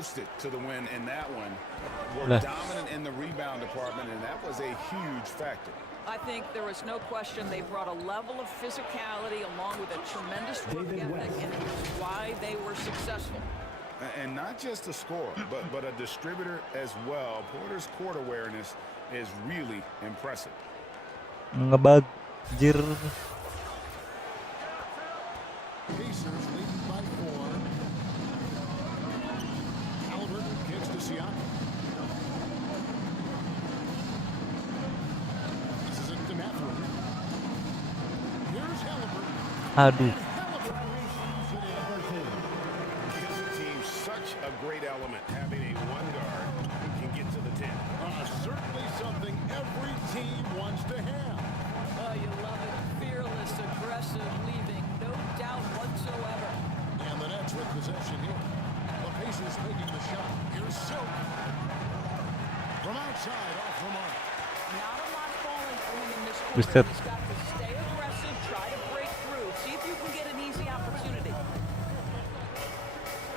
coasted to the win in that one. Were dominant in the rebound department, and that was a huge factor. I think there was no question they brought a level of physicality along with a tremendous work ethic, and here's why they were successful. And not just a scorer, but a distributor as well. Porter's court awareness is really impressive. Ngebajir. Pacers leading by 4. Halliburton kicks to Siakam. This is it to Matthew. Here's Halliburton. Aduh. Such a great element having a one guard who can get to the 10. Certainly something every team wants to have. Oh, you love it. Fearless, aggressive, leaving no doubt whatsoever. And the Nets with possession here. The Pacers making the shot. Here's Silk. From outside, off the mark. Not a lot falling for him in this Buset. quarter. He's got to stay aggressive, try to break through, see if you can get an easy opportunity.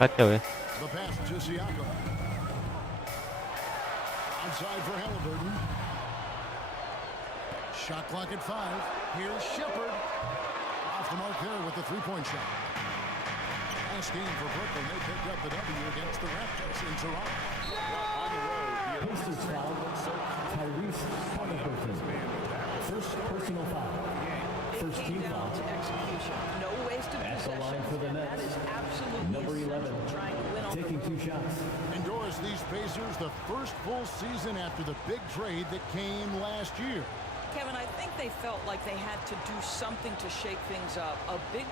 Kacau ya. The pass to Siakam. Outside for Halliburton. Shot clock at 5. Here's Shepherd. Off the mark there with the three-point shot. Last game for Brooklyn, they picked up the W against the Raptors in Toronto. On the road, Pacers foul, Tyrese Halliburton. First personal foul. First team foul. To execution. No wasted At the possession. line for the That Nets. is absolutely Number 11, essential, trying to win on taking the 2 shots. Endorse these Pacers the first full season after the big trade that came last year. Kevin, I think they felt like they had to do something to shake things up. A big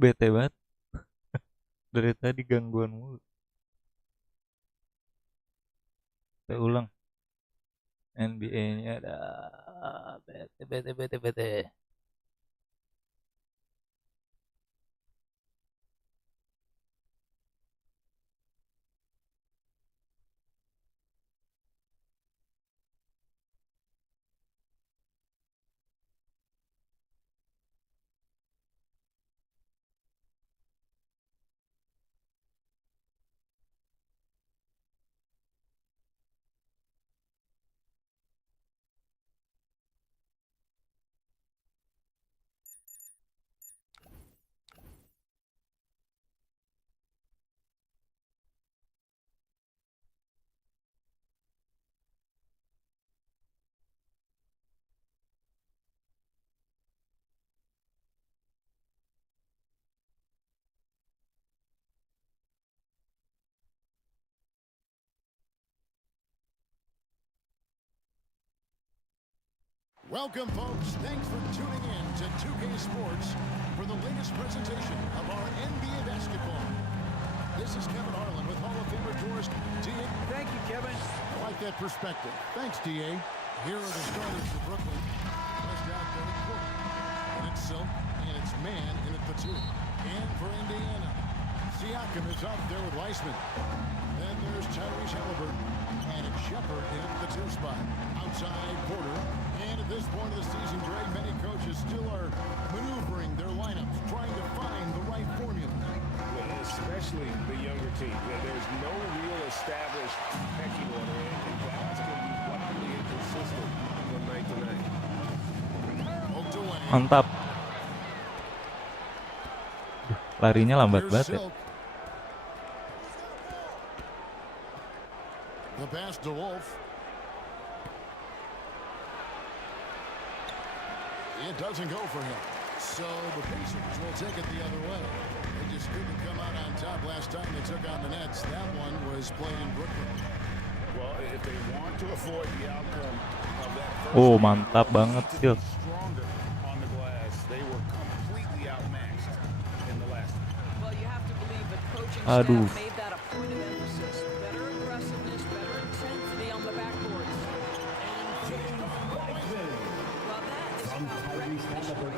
Bete banget. Dari tadi gangguan mulu. Kita ulang. NBA-nya ada bete. Welcome, folks. Thanks for tuning in to 2K Sports for the latest presentation of our NBA basketball. This is Kevin Harlan with Hall of Famer Doris D.A. Thank you, Kevin. I like that perspective. Thanks, D.A. Here are the starters for Brooklyn. First out, very quick. And it's Silk, and it's Man in at the 2. And for Indiana, Siakam is up there with Weissman. Then there's Tyrese Halliburton. And it's Shepherd in at the 2 spot. Outside, Porter. And at this point of the season, Greg, many coaches still are maneuvering their lineups, trying to find the right formula. well, especially the younger team. There's no real established pecking order, and guys can be wildly inconsistent from night to night. Poked away. Mantap. Larinya lambat Here's banget ya. Silk. The pass to Wolf. It doesn't go for him. So the Pacers will take it the other way. They just couldn't come out on top last time they took on the Nets. That one was played in Brooklyn. Well, if they want to avoid the outcome of that first Oh, game, mantap banget to be Sil. stronger on the glass. They were completely outmatched in the last one. Well, you have to believe the coaching Aduh. staff made that a point of emphasis. Better aggressiveness, better intensity on the backboard. And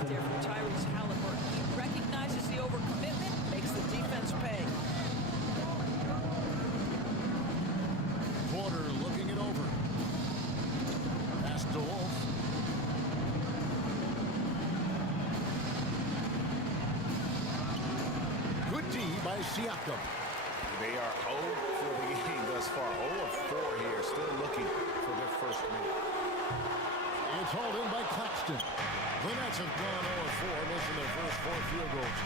there from Tyrese Halliburton. He recognizes the overcommitment, makes the defense pay. Porter looking it over. Pass to Wolf. Good D by Siakam. They are 0 for the game thus far. 0 of 4 here, still looking for their first win. It's hauled in by Claxton. The Nets have gone 0 of 4, missing their first 4 field goals.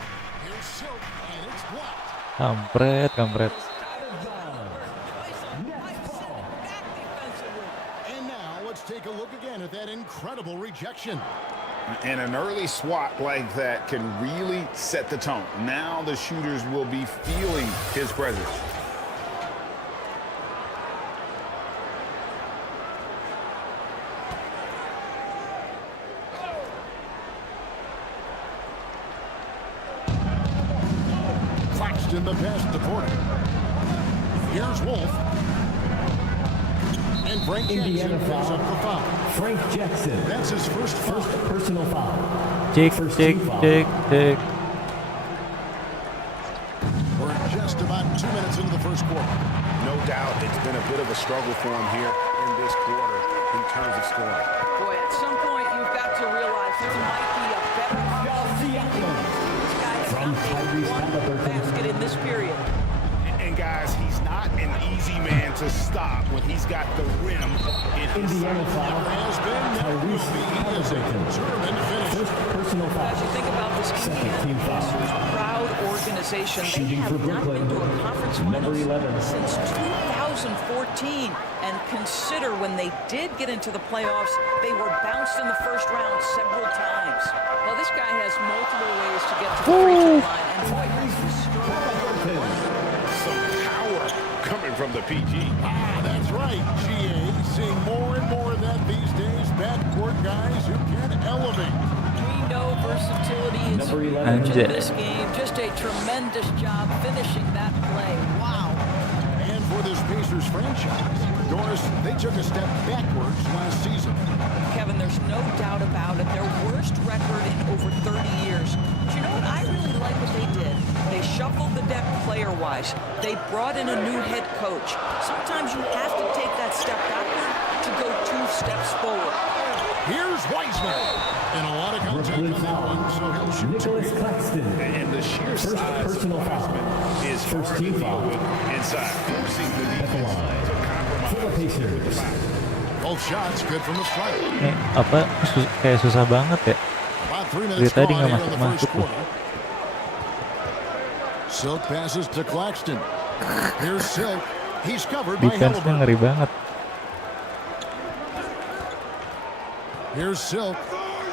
Here's Silk, and it's blocked. Kampret. And now let's take a look again at that incredible rejection. And an early swat like that can really set the tone. Now the shooters will be feeling his presence. Claxton the pass to Porter. Here's Wolf. And Frank Jackson Indiana picks foul. up the foul. Frank Jackson. That's his first foul. First personal foul. Cek. We're just about 2 minutes into the first quarter. No doubt it's been a bit of a struggle for him here in this quarter in terms of scoring. Boy, at some point you've got to realize there might be a better option. This guy has From not Tyrese made one Halliburton. basket in this period. And guys, he's not an easy man to stop when he's got the rim in his Indiana foul. Has been never will Tyrese be. He is Halliburton. determined to finish. First personal As foul. you think about this Second team Indiana foul. Pacers proud organization, they Shooting for have not Brooklyn. been to a conference Number finals 11. since 2014. And consider when they did get into the playoffs, they were bounced in the first round several times. Well, this guy has multiple ways to get to the free throw line, and boy, he's strong. some power coming from the PG. That's right, GA. Seeing more and more of that these days. Backcourt guys who can elevate. We know versatility is Number huge 11. in this game. Just a tremendous job finishing that play. Wow. And for this Pacers franchise, Doris, they took a step backwards last season. Kevin, there's no doubt about it. Their worst record in over 30 years. But you know what? I really like what they did. They shuffled the deck player-wise. They brought in a new head coach. Sometimes you have to take that step backward to go 2 steps forward. Here's Wiseman. And a lot of contact Brooklyn on that foul. one, so he'll shoot 2 Nicholas here. Claxton. And the sheer First size personal of foul. Wiseman is First hard to team deal foul. with inside, forcing the At the defense line. to For the compromise. Pacers. Both shots good from the stripe. Ini apa kayak susah banget ya. About 3 Dari minutes tadi gone nggak here in the first masuk-masuk tuh. quarter. Silk passes to Claxton. Here's Silk. He's covered by Defense-nya Halliburton. ngeri banget. Here's Silk.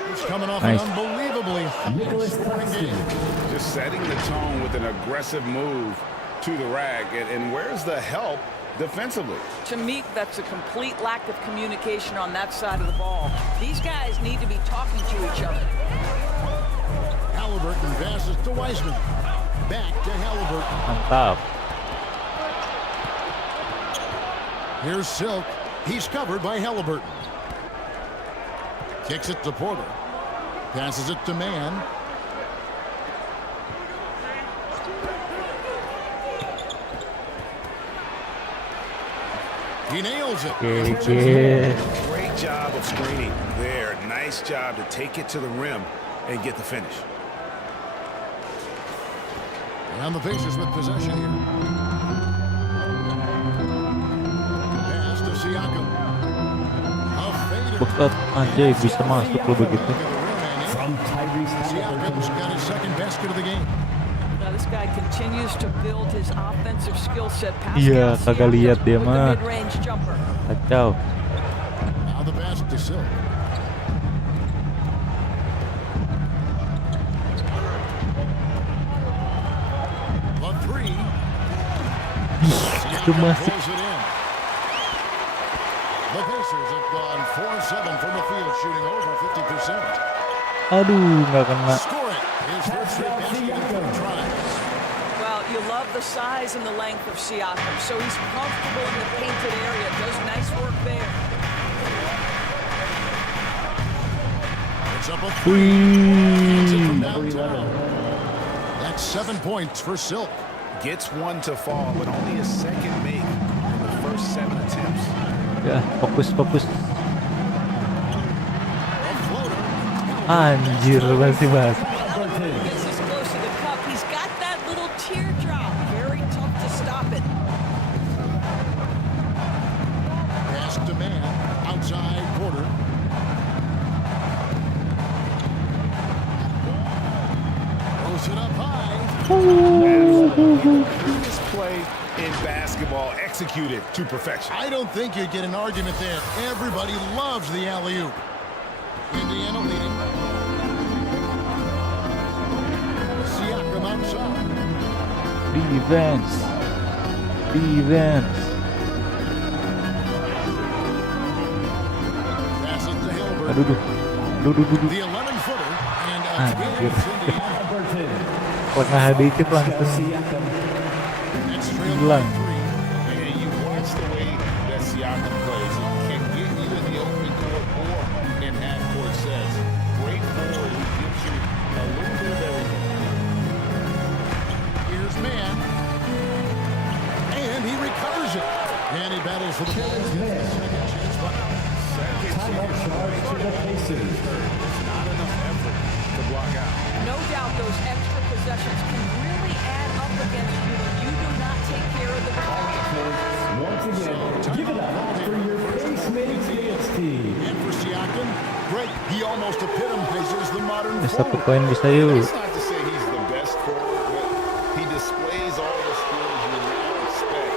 He's coming off Nice. an unbelievably Nicholas high-scoring Claxton. game. Just setting the tone with an aggressive move to the rack. And where's the help defensively? To me, that's a complete lack of communication on that side of the ball. These guys need to be talking to each other. Halliburton passes to Wiseman. Back to Halliburton. Mantap. Here's Silk. He's covered by Halliburton. Kicks it to Porter. Passes it to Mann. He nails it. Great job of screening there. Nice job to take it to the rim and get the finish. And the Pacers with possession here. Pass to Siakam. A fade. Buka aja bisa masuk lo begitu. From Tyrese Siakam's Halliburton. got his second basket of the game. Now this guy continues to build his offensive skill set. Iya, kagak lihat dia with the mah. mid-range jumper. Kacau. Now the pass to Silk. A three. Itu Siakam masuk. pulls it in. The Pacers have gone 4-7 from the field, shooting over 50%. Aduh, nggak kena. Score it. His first straight basket in the try. Well, you love the size and the length of Siakam, so he's comfortable in the painted area. Does nice work there. It's Puts up a three. Hits it from Number downtown. 11. That's 7 points for Silk. Gets one to fall, but only a second make in the first 7 attempts. Ya, fokus. A floater. Anjir, masih bahas. Gets this close to the cup. He's got that little teardrop. Very tough to stop it. Pass to man. Outside quarter. Throws it up high. This play in basketball executed to perfection. I don't think you'd get an argument there. Everybody loves the alley-oop. Indiana leading. Siakam outside. Defense. Pass it to Hilbert. Aduh. The 11-footer. And Anjir. again, Indiana. Number 10. Lengah dikit langsung Siakam. It's trailed by hilang. 3. And you watch the way that Siakam plays. It can get you in the open court or in half-court sets. Great forward who gives you a little bit of everything. Here's man. And he recovers it. And he battles for the ball. Man. Second chance by Timeout charge to the Pacers. Not enough effort to block out. No doubt those extra possessions can really add up against you when you do not take care of the ball. Once again, give it up for your Pacemates dance team. And for Siakam, great. He almost epitomizes the modern Satu forward. poin bisa yuk. It's not to say he's the best forward, but he displays all the skills you now expect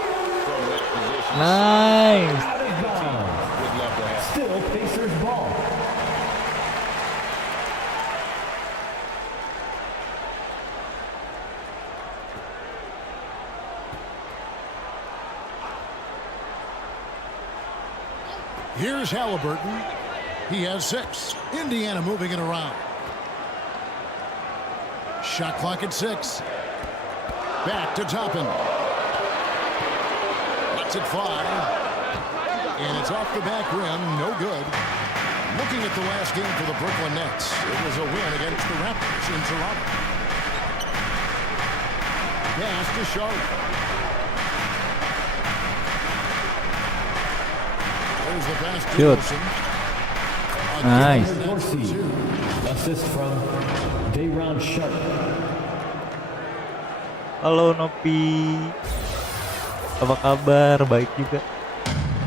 from that position. Nice. Out of bounds. Would love to have. Still Pacers ball. Here's Halliburton. He has 6. Indiana moving it around. Shot clock at 6. Back to Toppin. Lets it fly. And it's off the back rim. No good. Looking at the last game for the Brooklyn Nets, it was a win against the Raptors in Toronto. Pass to Charlotte. There's the pass to Shoot. Wilson. Nice. Dorsey. Assist from Day'Ron Sharp. Halo Nopi. Apa kabar? Baik juga.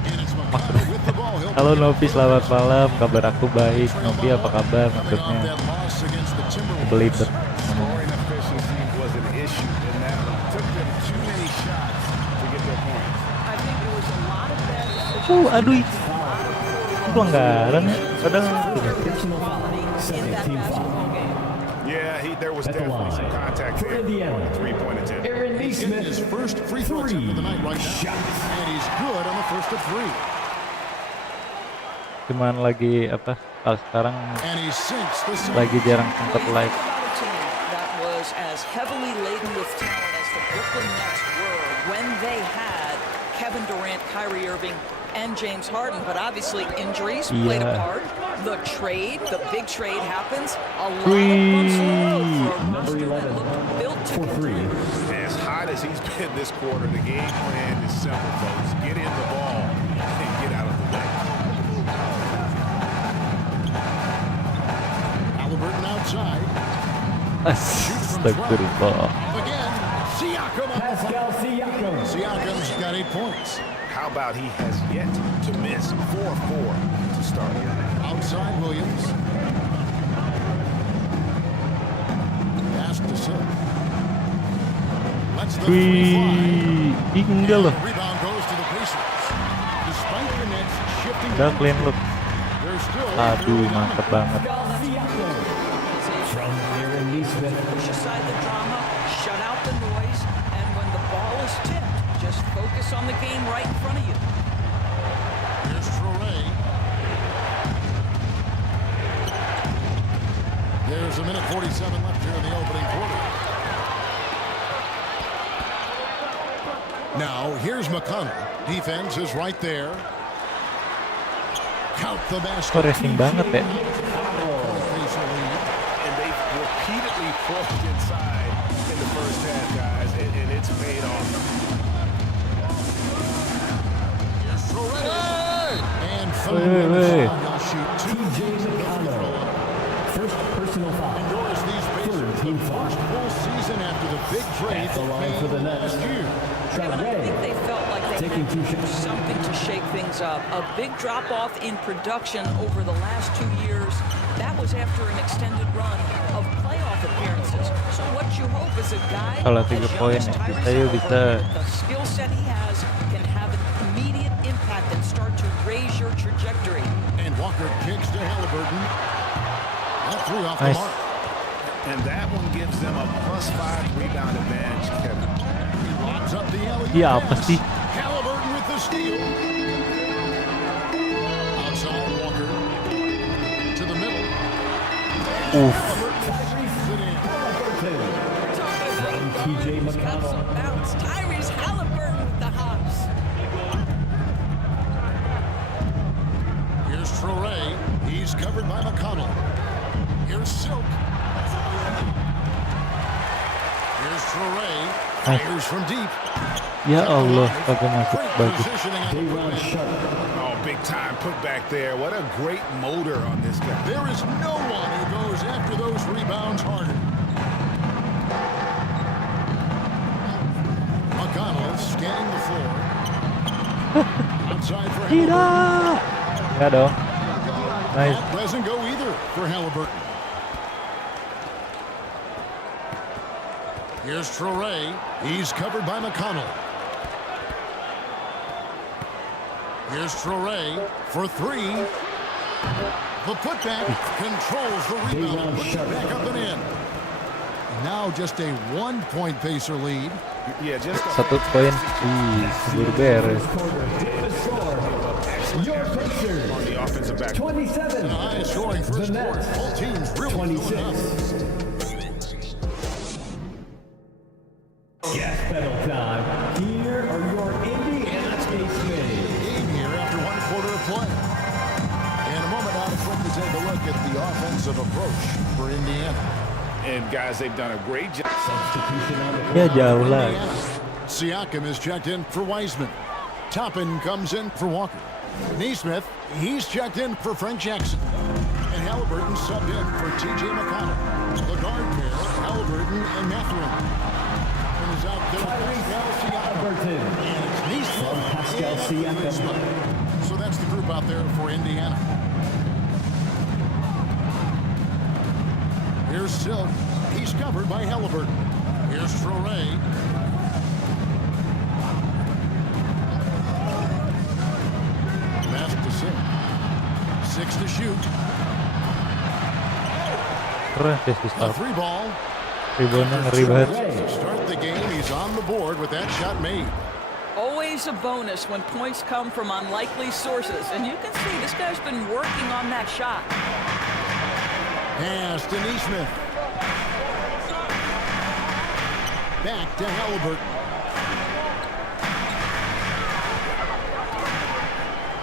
And it's McConnell with the ball. He'll Halo bring it Nopi, up. selamat malam. Kabar aku baik. Nopi apa kabar Coming off maksudnya? that loss against the Timberwolves. Belibet. Scoring efficiency was an issue in that one. Took them too many shots to get their points. I think there was a lot of bad decisions. Aduh. Itu pelanggaran ya. Padahal Personal foul. in Second that team foul. basketball game. Yeah, there was At the definitely some line. contact For there Indiana. on the three-point attempt. Aaron He's getting Neesmith. his first free throw attempt of the night right now. Shots. And he's good on the first of 3. cuman lagi apa? Kalau sekarang And he sinks the second. lagi jarang sempat live. About a team that was as heavily laden with talent as the Brooklyn Nets were when they had Kevin Durant, Kyrie Irving, and James Harden. But obviously injuries played a Yeah. part. The big trade happens. A lot of bumps in the road for a Number roster that 11 looked built to for 3. compete. As hot as he's been this quarter, the game plan is simple, folks. Get in the ball and get out of the way. Halliburton outside. Astagfirullah. Again, Siakam on the Pascal Siakam. Siakam's got 8 points. How about he has yet to miss 4-4 to start? Outside Williams. Pass to Silk. Lets the three fly. Wih, tinggal loh. Rebound goes to the Pacers. Despite the Nets shifting Udah clean look. they're still Aduh, mantep banget. Pascal Siakam. From Aaron Neesmith. Push aside the drama, shut out the noise, and when the ball is tipped, just focus on the game right in front of you. Here's Traoré. There's a minute 47 left here in the opening quarter. Now, here's McConnell. Defense is right there. Count the basket. Kok racing banget ya? Pacers forced inside in the first half, guys, and it's paid off. And Hey. they'll shoot two. TJ McConnell. First personal foul. Endorse these Pacers Team the foul. first full season after the big trade At the line they for the made Nets. last year. Yeah, but I think they felt like they Taking had to two do shots. something to shake things up. A big drop-off in production over the last 2 years. That was after an extended run of playoff appearances. So what you hope is a guy Kalau as 3 young poin as ya, Tyrese saya Haliburton, bisa with the skill set he has, can have an immediate impact and start to raise your trajectory. And Walker kicks to Haliburton. That three off Nice. the mark. And that one gives them a +5 rebound advantage, Kevin. He lobs up the alley. Iya, apa sih? Haliburton with the steal. Outside Walker to the middle. Uff. TJ Got McConnell. some bounce. Tyrese Haliburton with the hops. Here's Traore. He's covered by McConnell. Here's Silk. Here's Traore. Fires from deep. Ya Allah, kagak masuk Great bagus. positioning on the They run play. sharp. Oh, big time put back there. What a great motor on this guy. There is no one who goes after those rebounds harder. McConnell scanning the floor. Outside for Haliburton. Ya dong. Nice. That doesn't go either for Haliburton. Here's Traore. He's covered by McConnell. Here's Traore for three. The putback controls the rebound. Puts it back up and in. Now just a 1-point Pacer lead. Yeah, just a 1 poin. Ih, keburu beres. Your Pacers. on the offensive back. 27. The highest scoring first The quarter. Nets. Both teams really going up. 26. Gas pedal time. Here are your Indiana Spacemen. Game here after 1 quarter of play. In a moment, now it's time to take a look at the offensive approach for Indiana. And guys, they've done a great job. Substitution on the Ya jauh lah. Indiana. Siakam is checked in for Wiseman. Toppin comes in for Walker. Neesmith, he's checked in for Frank Jackson. And Haliburton subbed in for TJ McConnell. The guard pair, Haliburton and Mathurin. And is out there Pascal Siakam. Haliburton. And it's Neesmith From Pascal and Siakam. Kuzma. So that's the group out there for Indiana. Here's Silk. He's covered by Haliburton. Here's Traore. Pass to Silk. 6 to shoot. Keren deh si A Stark. three ball. Reboundnya ngeri banget. To start the game, he's on the board with that shot made. Always a bonus when points come from unlikely sources. And you can see this guy's been working on that shot. Pass to Neesmith. Back to Haliburton.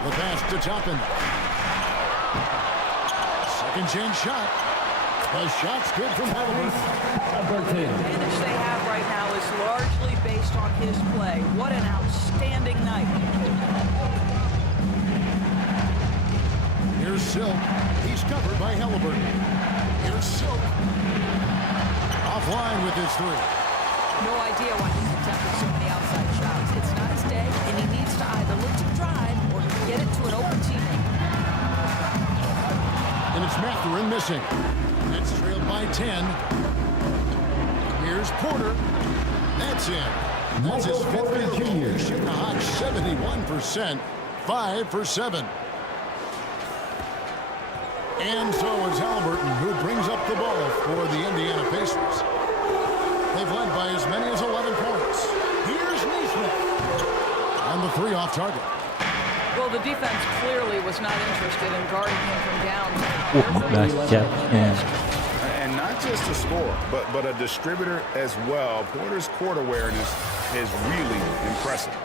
The pass to Toppin. Second chance shot. The shot's good from Haliburton. Haliburton. The advantage they have right now is largely based on his play. What an outstanding night. Here's Silk. He's covered by Haliburton. Here's Silk. Offline with his three. No idea why he's attempted so many outside shots. It's not his day, and he needs to either look to drive or get it to an open teammate. And it's Mathurin missing. It's trailed by 10. Here's Porter. That's it. That's his Michael fifth Porter field goal. Jr. He's shooting a hot 71%. 5 for 7. And so is Haliburton, who brings up the ball for the Indiana Pacers. They've led by as many as 11 points. Here's Neesmith. And the three off target. Well, the defense clearly was not interested in guarding him from downtown. Dahsyat. Ya. And not just a scorer, but a distributor as well. Porter's court awareness is really impressive.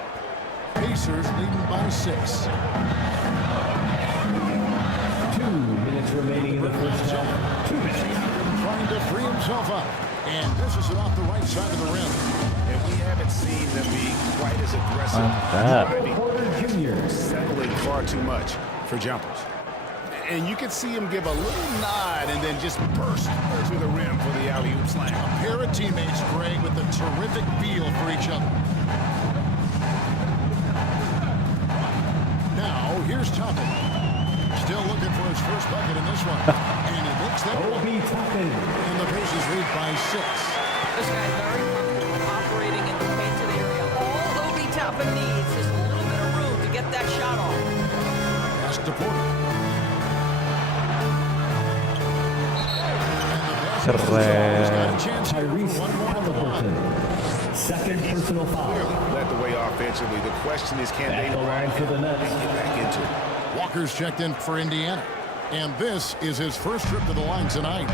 Pacers leading by 6. 2 minutes remaining in the first half. 2 minutes. Trying to free himself up. And this is it off the right side of the rim. And we haven't seen them be quite as aggressive. Mantap. Porter Jr. Settling far too much for jumpers. And you can see him give a little nod and then just burst to the rim for the alley-oop slam. A pair of teammates, Greg, with a terrific feel for each other. Now, here's Toppin. Still looking for his first bucket in this one. And he makes that one. Obi Toppin. And the Pacers lead by 6. This guy's very comfortable operating in the painted area. All Obi Toppin needs is a little bit of room to get that shot off. Pass to Porter. Keren. Tyrese Halliburton. Second personal foul. Led the way offensively. The question is, can they At the line for the Nets. get back into it? Walker's checked in for Indiana. And this is his first trip to the line tonight.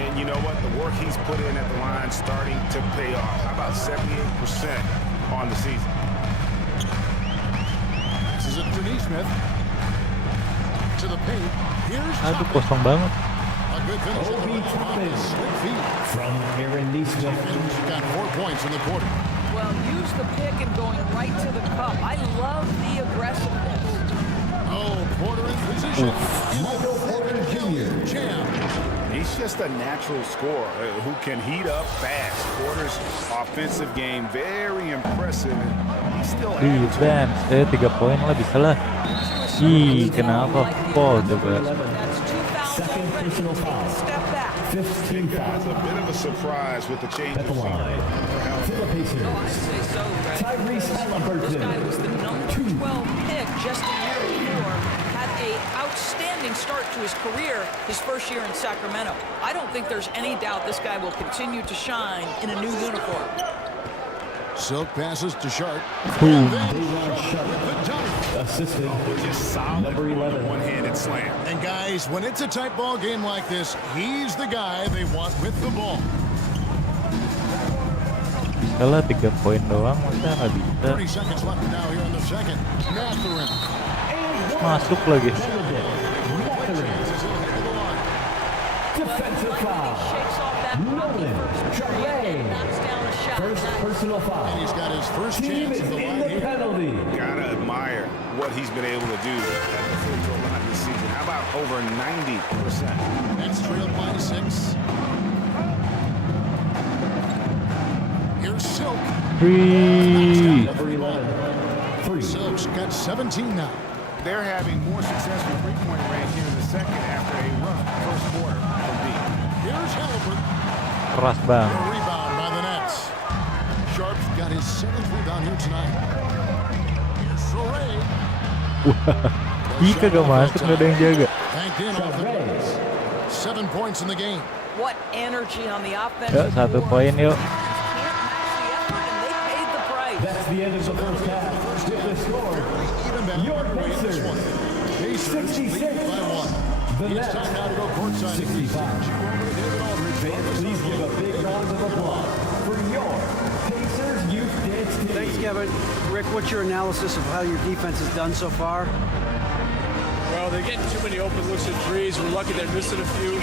And you know what? The work he's put in at the line starting to pay off. How about 78% on the season? This is it for Neesmith. To the paint. Here's Aduh, Toppin. kosong banget. A good finish at the Obi rim. Toppin. Slick feet. From Aaron Neesmith. He's got 4 points in the quarter. Well, use the pick and going right to the cup. I love the aggressiveness. Oh, Porter in position. Michael Porter Jr. Jam. He's just a natural scorer who can heat up fast. Porter's offensive game very impressive. He's still Defense. 3 poin lah bisa lah. Ih, kenapa foul coba? That's 2 fouls Second already. personal Take foul. a step back. 15 It's a foul. bit of a surprise with the change At the of scene. line. For the Oh, I'd Pacers. say so, Greg. Tyrese This Halliburton. guy was the number 12 pick just a year before. Had a outstanding start to his career his first year in Sacramento. I don't think there's any doubt this guy will continue to shine in a new uniform. Silk passes to Sharp. Boom. Davon Sharp. With the dunk. Assisting. Just solid Number 11. one-handed slam. And guys, when it's a tight ball game like this, he's the guy they want with the ball. Bisa lah 3 poin doang, masa nggak bisa. 30 seconds left now here in the second. Mathurin. Masuk lagi. Defensive foul. Shakes off that Nolan. and knocks down a shot. First personal foul. And he's got his first Team chance is of the in line the here. penalty. Gotta admire what he's been able to do at the free throw line this season. How about over 90%? That's trailed by 6. Here's Silk. 3. Number 11. 3. Silk's got 17 now. They're having more success with three-point range here in the second after a rough first quarter from deep. Here's Halliburton. Keras bang. A rebound by the Nets. Sharp's got his 7th rebound here tonight. Here's Soray. Ih, kagak masuk, nggak ada yang jaga. Banked in off the glass. 7 points in the game. What energy on the Yuk, offensive 1 board. poin yuk. Can't match the effort, and they paid the price. That's the end of the first half. With the score, Even better. your Pacers. Pacers lead 66. by 1. The It's Nets. time now to go courtside. 65. Fans, please give a big round of applause for your Pacers youth dance team. Thanks, Kevin. Rick, what's your analysis of how your defense has done so far? Well, they're getting too many open looks at threes. We're lucky they're missing a few.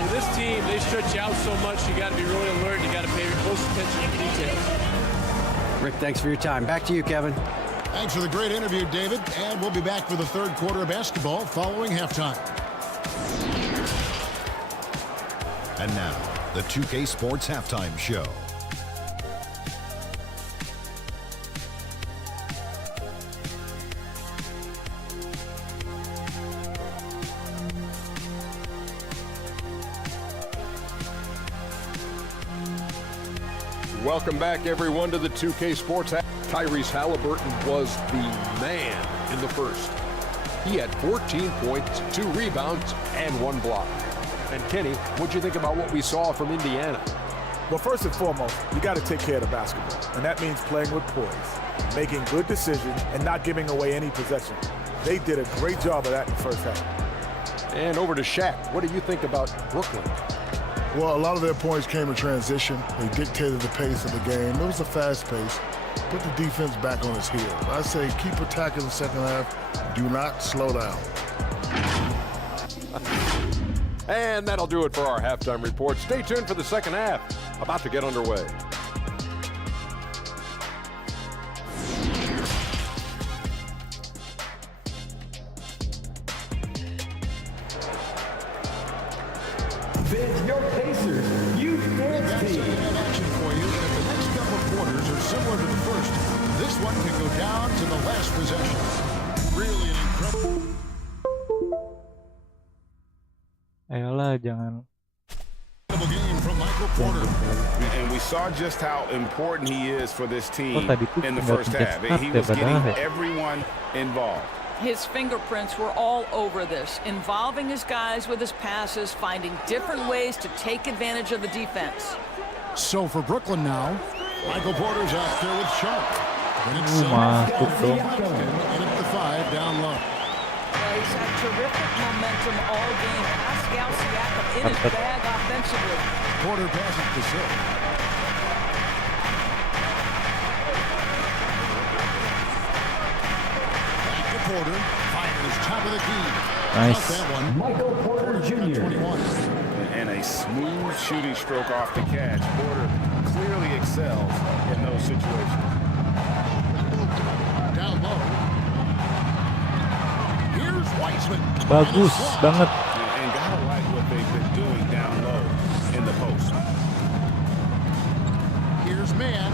With this team, they stretch you out so much, you got to be really alert. You got to pay close attention to details. Rick, thanks for your time. Back to you, Kevin. Thanks for the great interview, David. And we'll be back for the third quarter of basketball following halftime. And now, the 2K Sports Halftime Show. Welcome back, everyone, to the 2K Sports. Tyrese Halliburton was the man in the first. He had 14 points, 2 rebounds, and 1 block. And Kenny, what'd you think about what we saw from Indiana? Well, first and foremost, you got to take care of the basketball, and that means playing with poise, making good decisions, and not giving away any possession. They did a great job of that in the first half. And over to Shaq. What do you think about Brooklyn? Well, a lot of their points came in transition. They dictated the pace of the game. It was a fast pace. Put the defense back on its heels. I say keep attacking the second half. Do not slow down. And that'll do it for our halftime report. Stay tuned for the second half, about to get underway. It's your Pacers Youth Dance Team. Action for you, and if the next couple of quarters are similar to the first, this one can go down to the last possession. Really an incredible. Ayolah, jangan. Game from Michael Porter. And we saw just how important he is for this team tadi tuh in the tinggal first pencet half. start He ya, was getting padahal ya. everyone involved. His fingerprints were all over this, involving his guys with his passes, finding different ways to take advantage of the defense. So for Brooklyn now, Michael Porter's out there with Sharp. And it's Masuk dong. and at the 5 down low. Well, he's had terrific momentum all game. Pascal Siakam in his bag offensively. Porter passes to Silk. Back to Porter. Fires top of the key. Nice. Got that one. Michael Porter Jr. 21. And a smooth shooting stroke off the catch. Porter clearly excels in those situations. Down low. Here's Wiseman. Bagus banget. And gotta like what they've been doing down low in the post. Here's Mann.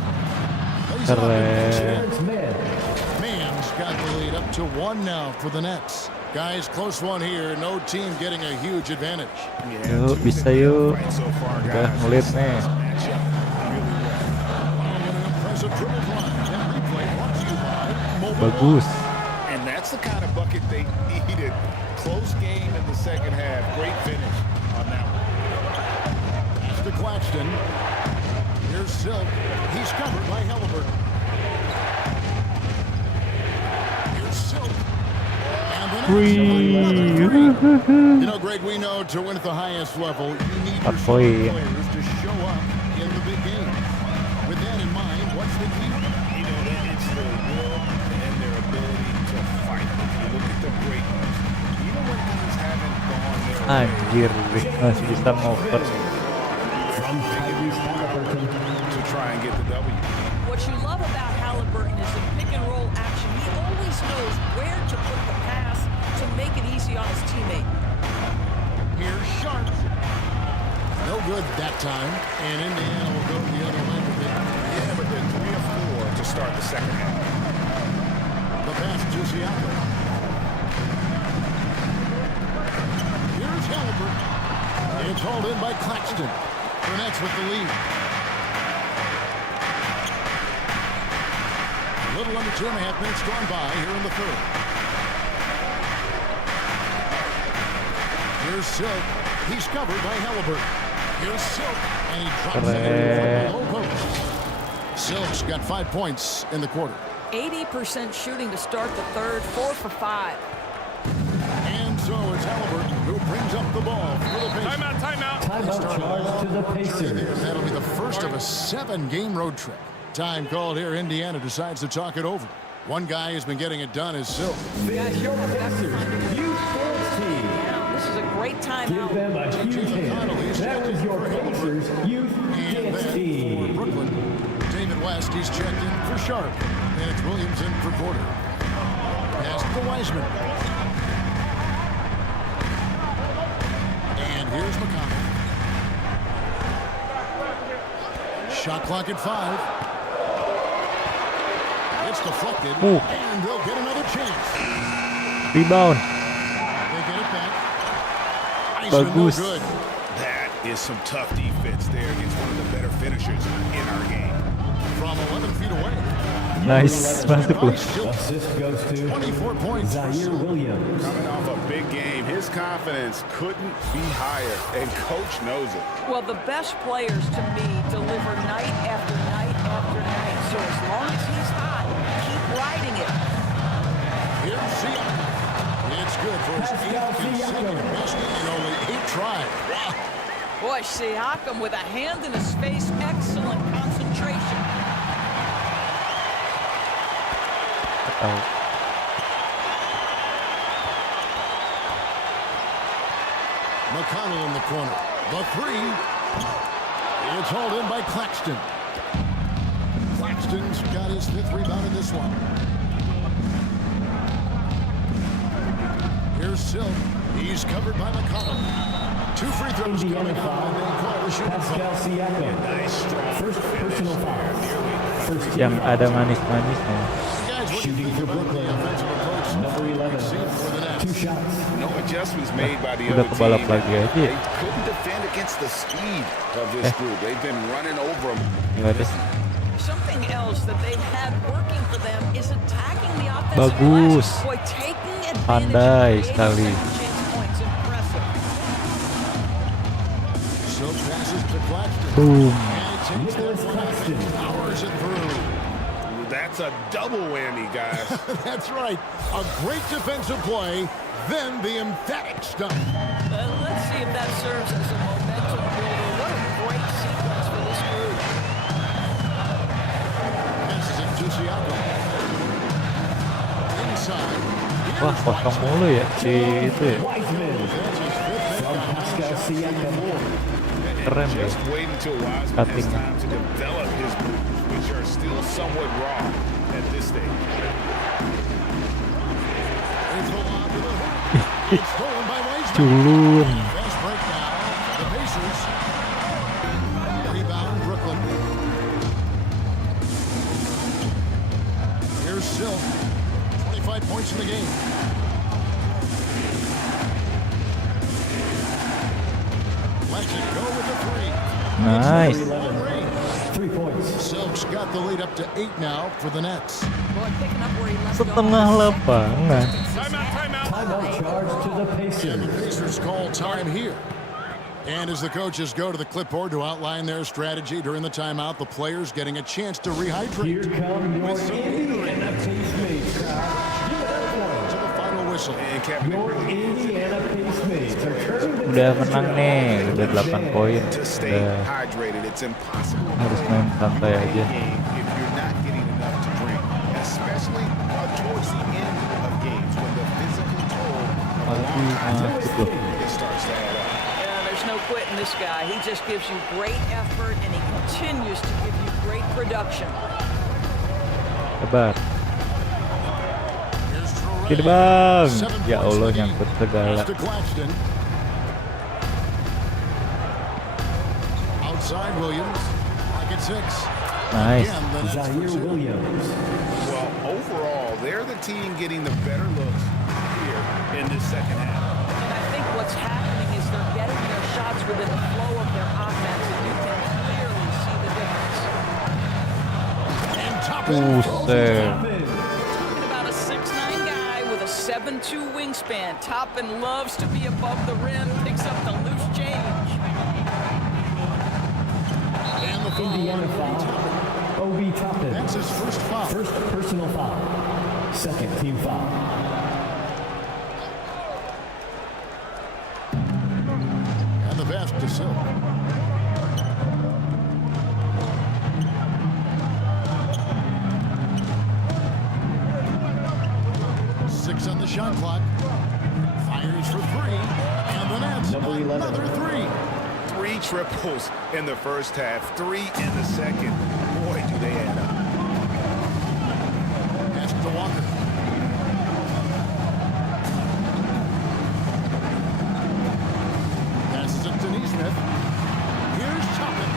Plays it up in Keren. It's man. Mann's got the lead up to 1 now for the Nets. Guys, close one here. No team getting a huge advantage. Yuk, bisa yuk. Udah ngulit nih. Impressive triple play. And replay brought to you by Mobile. Bagus. And that's the kind of bucket they needed. Close game in the second half. Great finish on that one. Pass to Claxton. Here's Silk. He's covered by Halliburton. Here's Silk. You know, Greg, we know to win at the highest level, you need your star players to show up in the big game. With that in mind, what's the key? You know, it's their will and their ability to fight. If you look at the great ones, even when things haven't gone their way, Anjir, masih bisa ngoper. to try and get the W. What you love about Halliburton is the pick and roll action. He always knows where to put the pass to make it easy on his teammate. Here's Sharp. No good that time. And Indiana will go the other way with it. Yeah, but they're 3 of 4 to start the second half. The pass to Siakam. Here's Halliburton. It's hauled in by Claxton. The Nets with the lead. A little under 2.5 minutes gone by here in the third. Here's Silk. He's covered by Halliburton. Here's Silk. And he drops it in from the low post. Silk's got 5 points in the quarter. 80% shooting to start the third, 4 for 5. And so it's Halliburton who brings up the ball for the Pacers. Timeout. Timeout charge to the Pacers. That'll be the first of a 7-game road trip. Time called here. Indiana decides to talk it over. One guy who's been getting it done is Silk. It's your Pacers Youth Dance Team. This is a great timeout. Give them a huge hand. That was your Pacers Youth Dance For Team. Brooklyn, David West, he's checked in for Sharp. And it's Williams in for Porter. Pass to Wiseman. And here's McConnell. Shot clock at 5. It's deflected. And they'll get another chance. Rebound. They get it back. Wiseman, no Bagus. good. That is some tough defense there against one of the better finishers in our game. From 11 feet away. Nice, masuk loh. Assist goes to 24 points. Zaire Williams. Coming off a big game, his confidence couldn't be higher, and coach knows it. Well, the best players to me deliver night after night after night. So as long as he's hot, keep riding it. Here's Siakam. It's good for his 8th consecutive basket in only 8 tries. Wow. Boy, Siakam with a hand in his face. Excellent concentration. Tahu. McConnell in the corner. The three. It's hauled in by Claxton. Claxton's got his 5th rebound in this one. Here's Silk. He's covered by McConnell. 2 free throws coming up, and they call the shooting foul. Nice strong. First personal foul. Yang ada manis-manisnya. Shooting for Brooklyn. Number 11. 2 shots. No adjustments made by the Udah other kebalap team. lagi aja. They couldn't defend against the speed of this group. They've been running over them. Gimana sih? Something else that they've had working for them is attacking the offensive Bagus. glass. Boy, taking advantage Pandai of sekali. chance points. Impressive. So passes to Claxton. Boom. And he takes that one and powers it through. That's a double whammy, guys. That's right. A great defensive play, then the emphatic stuff. Let's see if that serves as a momentum builder. What a great sequence for this group. Passes it to Siakam. Inside. Wah, kosong mulu ya si itu ya. Keren ya. Just wait until Wiseman has Cutting. time to develop his moves, which are still somewhat raw at this stage. Culun. Fast break now. The Pacers. Rebound, Brooklyn. Here's Silk. 25 points in the game. Let's it go with the three. Nice. 3 points. Silk's got the lead up to 8 now for the Nets. Boy, picking up where he left Setengah off. lapangan. Timeout charge to the And the Pacers. Pacers call time here. And as the coaches go to the clipboard to outline their strategy during the timeout, the players getting a chance to rehydrate. Here come your Indiana Pacemates. Give it up for To the final whistle. And Kevin, your Indiana Pacemates are turning the Udah menang nih, udah 8 poin. to stay Udah hydrated, it's impossible harus main santai aja. game if you're not getting enough to drink, especially towards the end of games when the physical toll of a long contest it starts to add up. Yeah, there's no quitting this guy. He just gives you great effort, and he continues to give you great production. Sabar. Here's Traore. Gini bang. 7 Ya points in Allah the game. nyangkut segala. Pass to Claxton. Outside Williams. Pocket 6. Nice. Again, the Nets Zaire pursue. Williams. Well, overall, they're the team getting the better looks here in this second half. And I think what's happening is they're getting their shots within the flow of their offense, and you can clearly see the difference. And top Buset. Talking about a 6'9" guy with a 7'2" wingspan. Toppin loves to be above the rim, picks up the loose change. And the Indiana foul. Obi Toppin. That's his first foul. First personal foul. Second team foul. And the pass to Silk. Six on the shot clock. Fires for three. And the Nets Number 11. another three. 3 triples in the first half, 3 in the second. Boy, do they add up. Pass to Walker. Passes it to Neesmith. Here's Toppin.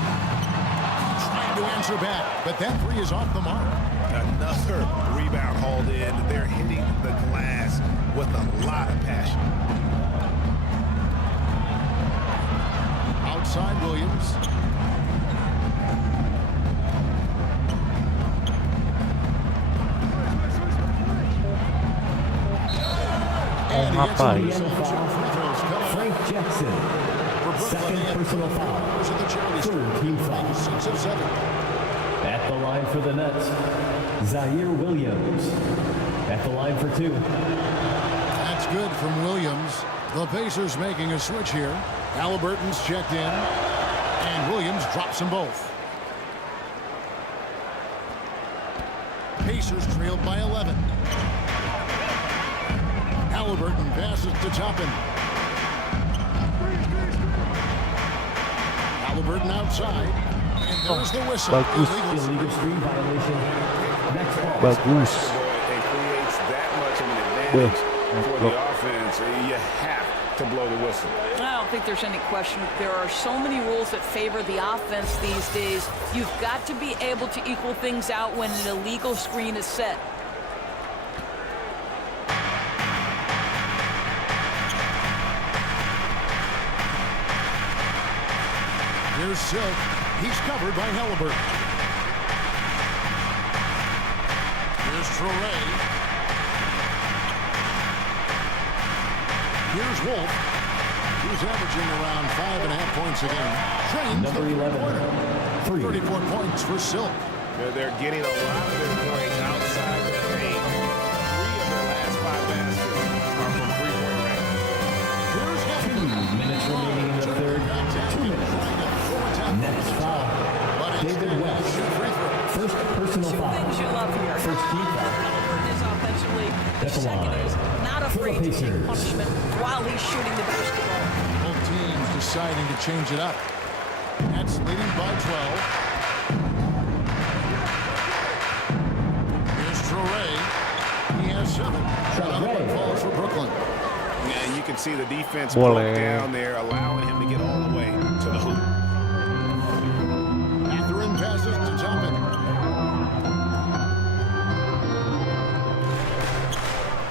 Trying to answer back, but that three is off the mark. Another rebound hauled in. They're hitting the glass with a lot of passion. Outside Williams. And he gets ngapain? it. Some free throws coming up. Frank Jackson. For Brooklyn, Second they had personal 4 foul. members of the charity stripe. Third team foul. 6 of 7. At the line for the Nets, Zaire Williams. At the line for 2. That's good from Williams. The Pacers making a switch here. Halliburton's checked in. And Williams drops them both. Pacers trailed by 11. Halliburton passes to Toppin. Halliburton outside. And there's the whistle. Bagus. Illegal screen violation. Next ball. Bagus. It creates that much of an advantage for the offense. You have to blow the whistle. I don't think there's any question. There are so many rules that favor the offense these days. You've got to be able to equal things out when an illegal screen is set. Here's Silk. He's covered by Halliburton. Here's Torrey. Here's Wolf. He's averaging around 5.5 points a game. Trains Number 11. 34 points for Silk. They're getting a lot of their points outside their paint. 3 of their last 5 baskets are from three-point range. Here's Halliburton. 2 minutes remaining in the third. 2 minutes. Next foul. David West. First personal foul. Things you love here. First team foul. Halliburton is offensively. The That's a second lie. is not afraid to take Pacers. punishment while he's shooting the basketball. Both teams deciding to change it up. Nets leading by 12. Here's Torrey. He has 7. Another one falls for Brooklyn. Yeah, you can see the defense Boleh. broke down there, allowing him to get all the way to the hoop. Catherine passes to Toppin.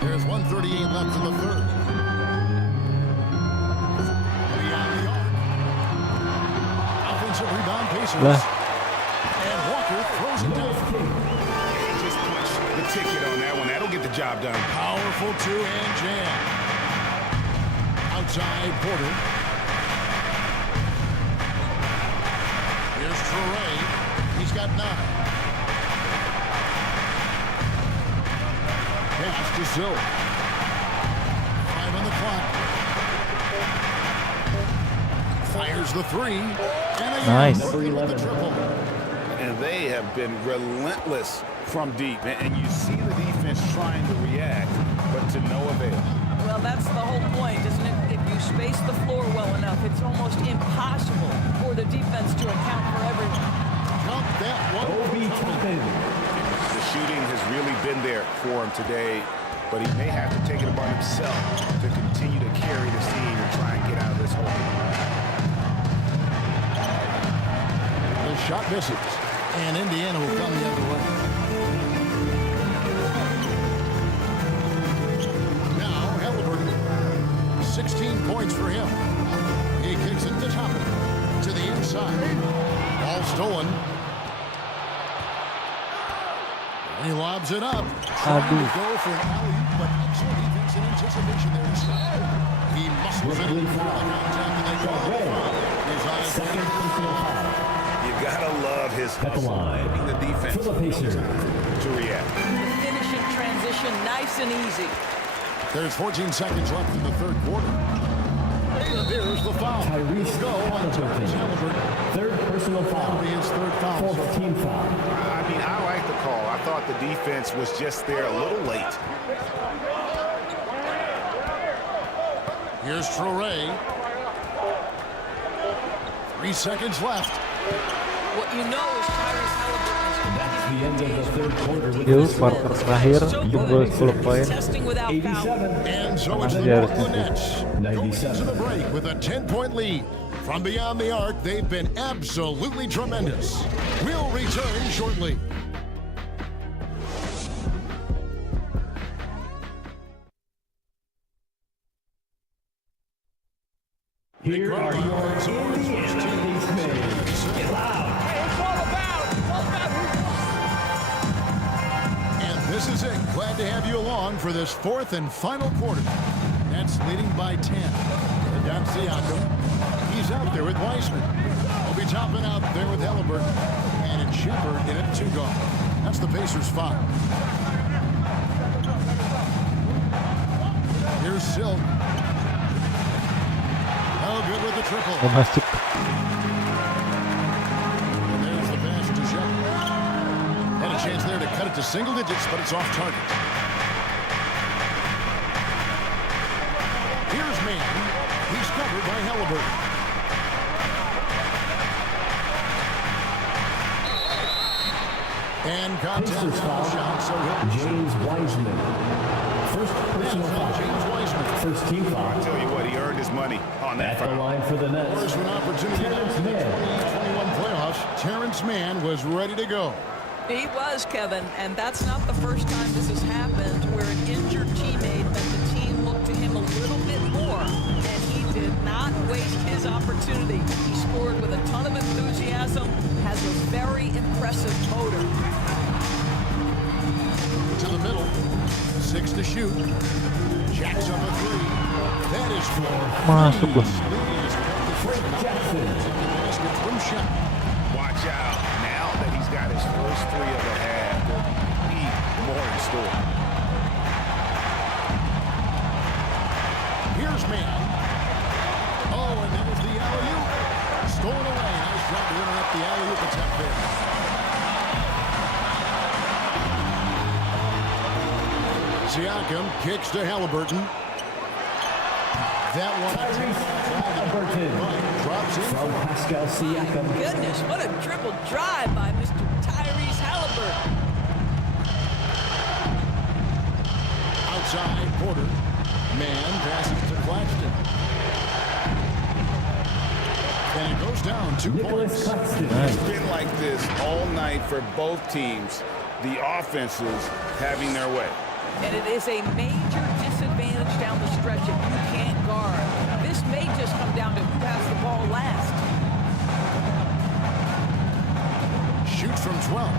There's 1:38 left in the third. Beyond the arc. Offensive rebound Pacers. Lah. And Walker throws it down. Just punch the ticket on that one. That'll get the job done. Powerful two-hand jam. Outside Porter. Here's Torrey. He's got 9. Pass to Silk. 5 on the clock. Fires the 3. And a Nice. Number 11. The triple. And they have been relentless from deep. And you see the defense trying to react, but to no avail. Well, that's the whole point, isn't it? If you space the floor well enough, it's almost impossible for the defense to account for everything. Count that one. Obi Toppin. The shooting has really been there for him today, but he may have to take it upon himself to continue to carry this team and try and get out of this hole. The shot misses, and Indiana will come the other way. Now Halliburton, 16 points for him. He kicks it to Toppin, to the inside. Ball stolen. He lobs it up. Trying to go for an alley, but excellent defense in anticipation there to stop. He muscles it in for the contact, and they call it. He's on his Second personal foul. You gotta love his At the hustle, line. getting the defense For the Pacers. to react. The finishing transition, nice and easy. There's 14 seconds left in the third quarter. And there's the foul. Tyrese Go on Halliburton. Third personal foul. That'll be his third foul. Fourth team foul. I mean, I like the call. I thought the defense was just there a little late. Here's Torrey. 3 seconds left. What you know is Tyrese Halliburton That's the end of the third quarter. With Yuk, this score. quarter terakhir jumlah 10 poin. testing without foul. 87. And so it's Masih the harus Brooklyn itu. Nets going 97. into the break with a 10-point lead. From beyond the arc, they've been absolutely tremendous. We'll return shortly. Here are your Indiana Pacers. Get loud. And this is it. Glad to have you along for this fourth and final quarter. Nets leading by 10. Down Siakam. He's out there with Weissman. Obi Toppin out there with Halliburton. And it's Shepard in at 2 guard. That's the Pacers' foul. Here's Silk. No good with the triple. Nggak masuk. And there's the pass to Shepard. Had a chance there to cut it to single digits, but it's off target. Here's Mann. He's covered by Halliburton. And contact. Pacers foul. Shot, so hit. James Wiseman. First personal foul. James Wiseman. First team foul. I tell you what, he earned his money on that At the foul. line for the Nets. First one opportunity in the Terrence Mann. 2021 playoffs. Terrence Mann was ready to go. He was, Kevin, and that's not the first time this has happened where an injured teammate that the team looked to him a little bit more, and he did not waste his opportunity. He scored with a ton of enthusiasm, has a very impressive motor. To the middle. 6 to shoot. Jacks up a 3. That is four. Masuk loh. Jackson. Basket from Shaq. Watch out. Now that he's got his first 3 of the half, there'll be more in store. Here's Mann. Oh, and there's the alley-oop. Stolen away. Nice job to interrupt the alley-oop attempt there. Siakam kicks to Halliburton. That one. Halliburton. Drops in. From Pascal Siakam. Goodness, what a triple drive by Mr. Tyrese Halliburton. Outside, Porter. Man passes to Claxton. And it goes down 2 Nicholas points. Claxton. It's been like this all night for both teams. The offenses having their way. And it is a major disadvantage down the stretch if you can't guard. This may just come down to who has the ball last. Shoots from 12.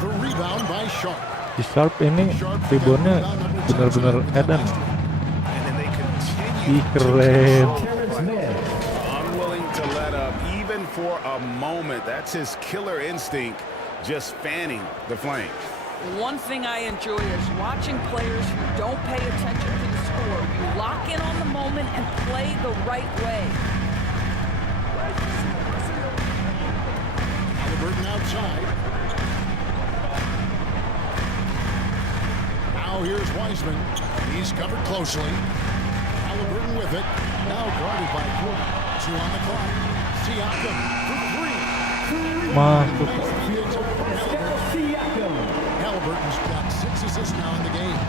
The rebound by Sharp. Di Sharp ini reboundnya benar-benar edan. And then they continue Ih, keren. Terrence Mann. unwilling to let up even for a moment. That's his killer instinct, just fanning the flame. One thing I enjoy is watching players who don't pay attention to the score. You lock in on the moment and play the right way. Halliburton outside. Now here's Wiseman. He's covered closely. Halliburton with it. Now guarded by Porter. 2 on the clock. Siakam for 3. Masuk. Siakam. Halliburton's got 6 assists now in the game.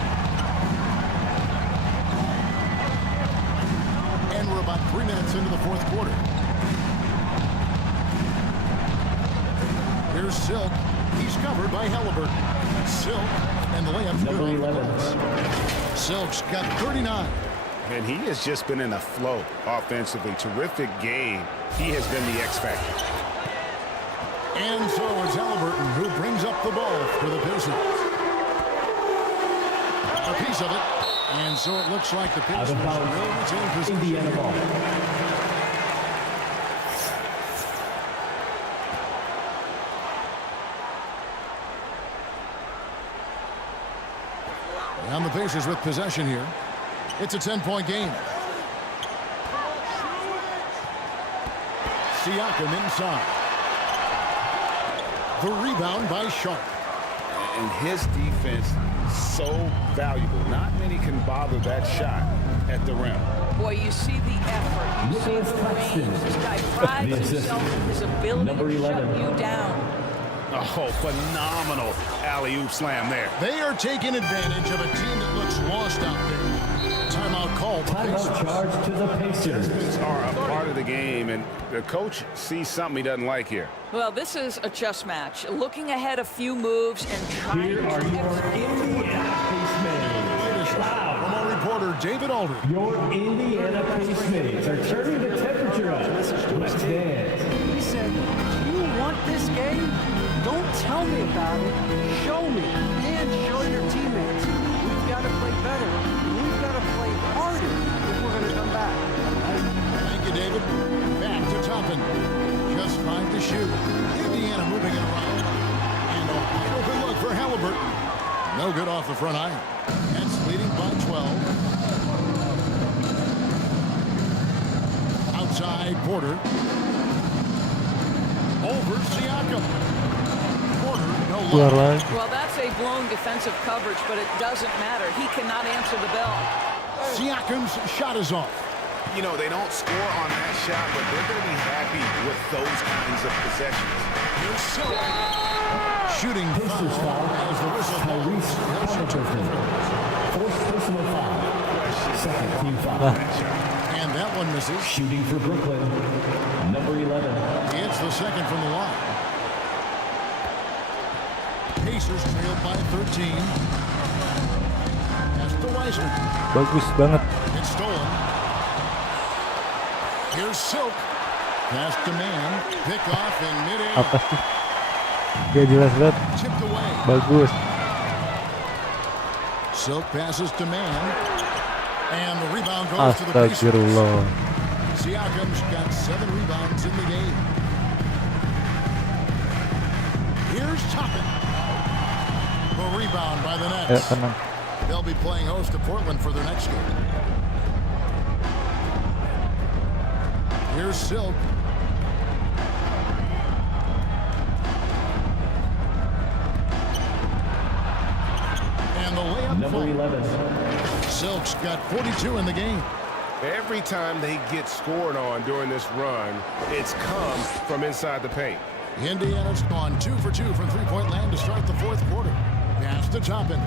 And we're about 3 minutes into the 4th quarter. Here's Silk. He's covered by Halliburton. Silk, and the layup's good Number off the 11. glass. Silk's got 39. And he has just been in a flow offensively. Terrific game. He has been the X factor. And so it's Halliburton who brings up the ball for the Pacers. A piece of it. And so it looks like the Out Pacers of will bounds. retain possession. Indiana ball. And the Pacers with possession here. It's a 10-point game. Siakam inside. The rebound by Sharp. And his defense so valuable. Not many can bother that shot at the rim. Boy, you see the effort. You see Nicholas the Claxton. range. This guy prides The assist. himself in his ability Number to 11. shut you down. Oh, phenomenal alley-oop slam there. They are taking advantage of a team that looks lost out there. Timeout called. Timeout charge to the Pacers. These are a part of the game, and the coach sees something he doesn't like here. Well, this is a chess match. Looking ahead a few moves and trying Here to are your execute. Indiana Pacemates. Wow. From our reporter, David Alder. Your Indiana Pacemates are turning the temperature up. Let's dance. He said, "Do you want this game? Don't tell me about it. Show me and show your teammates. We've got to play better. We've got to play harder if we're going to come back." Thank you, David. Back to Toppin. Just 5 to shoot. Indiana moving it around. And a wide open look for Halliburton. No good off the front iron. Nets leading by 12. Outside, Porter. Over Siakam. Porter, no Keluar look. lagi. Well, that's a blown defensive coverage, but it doesn't matter. He cannot answer the bell. Siakam's shot is off. You know, they don't score on that shot, but they're going to be happy with those kinds of possessions. Here's Silk. shooting Pacers foul as the whistle Tyrese Halliburton. Fourth personal foul. Second team foul. and that one misses. Shooting for Brooklyn, number 11. It's the second from the line. Pacers trailed by 13. That's the Wiseman. Bagus banget. It's stolen. Here's Silk. Pass to man. Pick off in midair. Apa sih? Gak jelas banget. Chipped away. Bagus. Silk passes to man. And the rebound goes to the Pacers. Astagfirullah. Siakam's got 7 rebounds in the game. Here's Toppin. The rebound by the Nets. Tenang. They'll be playing host to Portland for their next game. Here's Silk. And the layup. Number 11. Silk's got 42 in the game. Every time they get scored on during this run, it's come from inside the paint. Indiana's gone 2 for 2 from three-point land to start the fourth quarter. Pass to Toppin.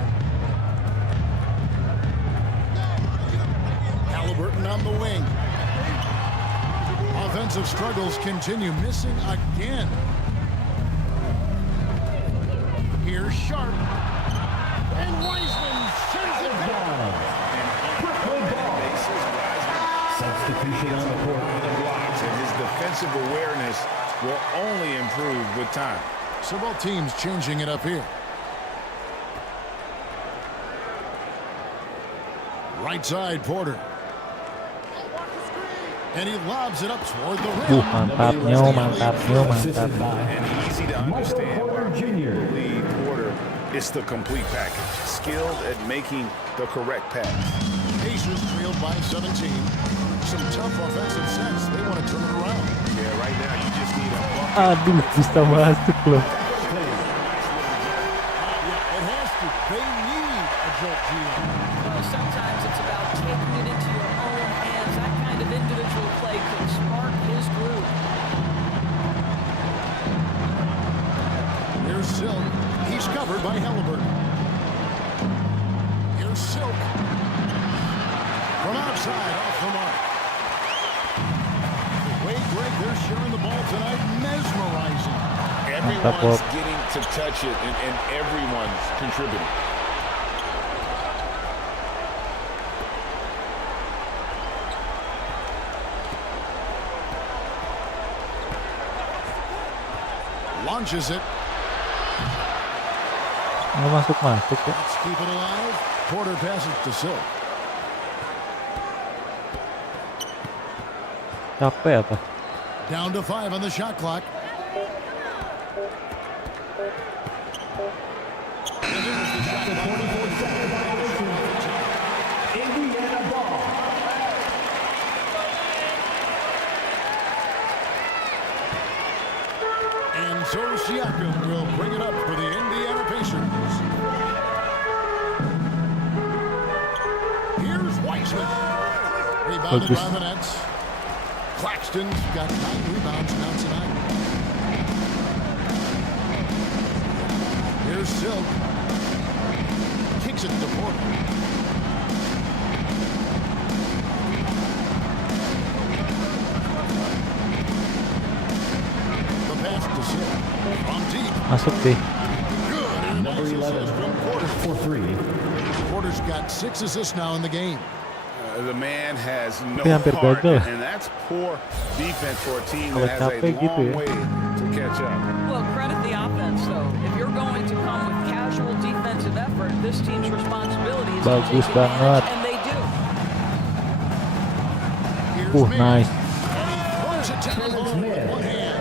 Halliburton on the wing. Offensive struggles continue, missing again. Here's Sharp. And Wiseman sends it down. Substitution on the court. Blocks, and his defensive awareness will only improve with time. So both teams changing it up here. Right side, Porter. And he lobs it up toward the rim. Mantapnya. And easy to understand why Jr. lead Porter. It's the complete package. Skilled at making the correct pass. Pacers trailed by 17. Some tough offensive sets. They want to turn it around. Yeah, right now you just need a bucket. Aduh, bisa masuk loh. It has to. They need a jolt GM. Well, sometimes it's about taking it into your own hands. That kind of individual play can spark his groove. Here's Silk. He's covered by Halliburton. Here's Silk. From outside, off the mark. The way Greg, they're sharing the ball tonight, mesmerizing. Everyone's getting to touch it, and everyone's contributing. Launches it. Nggak masuk ya. Let's keep it alive. Porter passes to Silk. Capek apa? Down to 5 on the shot clock. And there's the shot clock. Indiana ball. And so Siakam will bring it up for the Indiana Pacers. Here's Wiseman. Rebounded by the Nets. Claxton's got 9 rebounds now tonight. Here's Silk. Kicks it to Porter. The pass to Silk. From deep. Masuk deh. Good. And Number 11. from Porter. For 3. Porter's got 6 assists now in the game. The man has no hampir heart, gagal. and that's poor defense for a team Kalau that has a capek gitu long ya. way to catch up. Well, credit the offense, though. If you're going to come with casual defensive effort, this team's responsibility is to Bagus take advantage, banget. and they do. Here's Nice. And he throws it down low with one hand.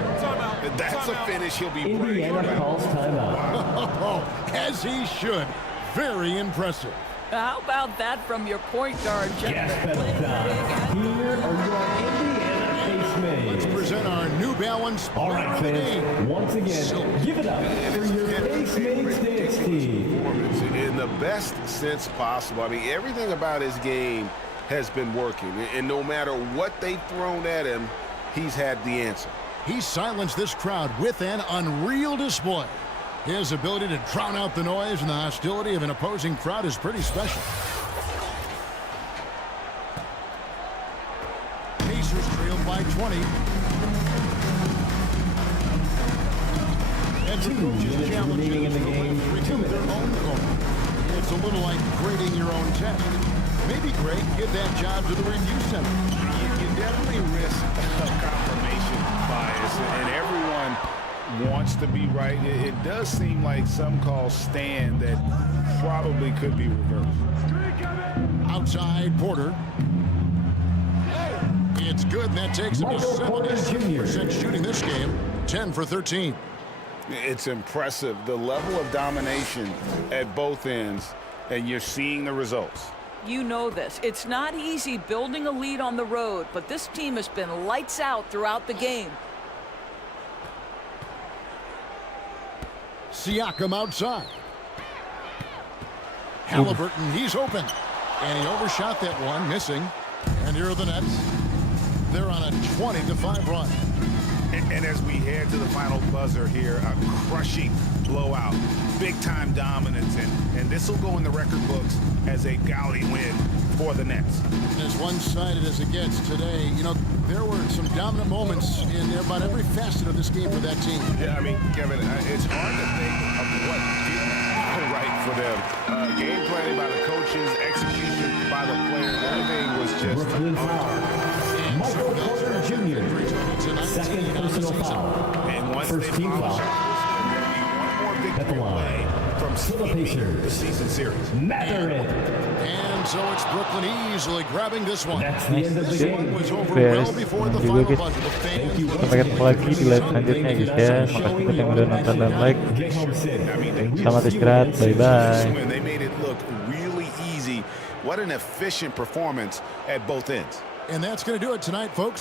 That's a finish he'll be brave Indiana about. calls timeout. As he should. Very impressive. How about that from your point guard, Jeff? Yes, that's done. Here are your Indiana face Let's mates. present our New Balance. All right, fans. Once again, give it up for your face mates dance team. In the best sense possible. I mean, everything about his game has been working, and no matter what they've thrown at him, he's had the answer. He silenced this crowd with an unreal display. His ability to drown out the noise and the hostility of an opposing crowd is pretty special. Pacers trail by 20. And the coaches challenge in the game to their own corner. It's a little like grading your own test. Maybe grade, give that job to the review center. You definitely risk confirmation bias, and everyone wants to be right. It does seem like some calls stand that probably could be reversed. Outside Porter. It's good, and that takes him to 76% shooting this game. 10 for 13. It's impressive, the level of domination at both ends, and you're seeing the results. You know this. It's not easy building a lead on the road, but this team has been lights out throughout the game. Siakam outside. Halliburton, he's open. And he overshot that one, missing. And here are the Nets. They're on a 20-5 run. And as we head to the final buzzer here, a crushing blowout, big-time dominance, and this will go in the record books as a gaudy win for the Nets. As one-sided as it gets today, you know, there were some dominant moments in about every facet of this game for that team. Yeah, I mean, Kevin, it's hard to think of what didn't go right for them. Game planning by the coaches, execution by the players, everything was just Brooklyn foul. Michael Porter Jr. Second personal foul. First team foul. At the line. From the Pacers. The season series. Maverick. And so it's Brooklyn easily grabbing this one. That's the end of the game. Was over well before the final buzzer. The fans. Sampai ketemu lagi di live selanjutnya guys ya. Makasih buat yang udah nonton dan like. Selamat istirahat. Bye-bye. They made it look really easy. What an efficient performance at both ends. And that's going to do it tonight, folks.